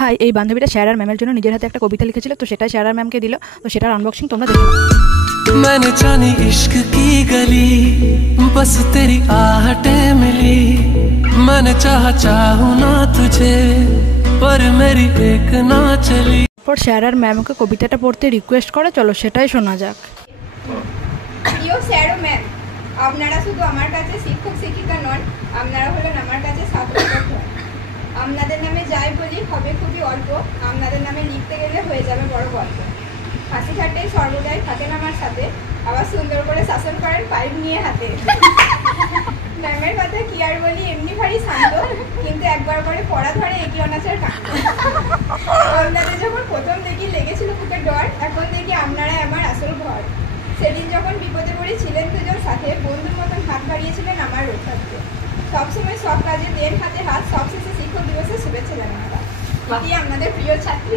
High, এই বান্ধবীটা sir আর ম্যামের জন্য নিজের হাতে একটা কবিতা লিখেছিল, তো সেটাই স্যার আর ম্যামকে দিল। তো সেটার আনবক্সিং তোমরা দেখো। मैंने जानी इश्क की गली, बस तेरी आहटें मिली। मैंने चाहूँ ना तुझे, पर मेरी एक ना चली। পর স্যার আর ম্যামকে কবিতাটা পড়তে রিকোয়েস্ট করে, চলো সেটাই শোনা যাক। প্রিয় স্যার ও ম্যাম, আপনারা শুধু আমার কাছে শিক্ষক শিক্ষিকা নন, আপনারা হলেন আমার কাছে ছাত্রছাত্রী। আপনাদের নামে যাই বলি হবে খুবই অল্প, আপনাদের নামে লিখতে গেলে হয়ে যাবে বড় গল্প। হাসি ঠাট্টে সর্বদাই থাকেন আমার সাথে, আবার সুন্দর করে শাসন করেন পাইপ নিয়ে হাতে। ম্যামের কথা কি আর বলি, এমনি ভারী শান্ত, কিন্তু একবার করে পড়া ধরে একই অনাচার কাণ্ড। আপনাদের যখন প্রথম দেখি লেগেছিল বুকের ডর, এখন দেখি আপনারাই আমার আসল ঘর। সেদিন যখন বিপদে পড়ে ছিলেন দুজন সাথে, বন্ধুর মতন হাত বাড়িয়েছিলেন আমার রক্ষার্থে। সবসময় সব কাজে দেন হাতে হাত, সবশেষে শিক্ষক দিবসের শুভেচ্ছা জানান। এটি আপনাদের প্রিয় ছাত্রী।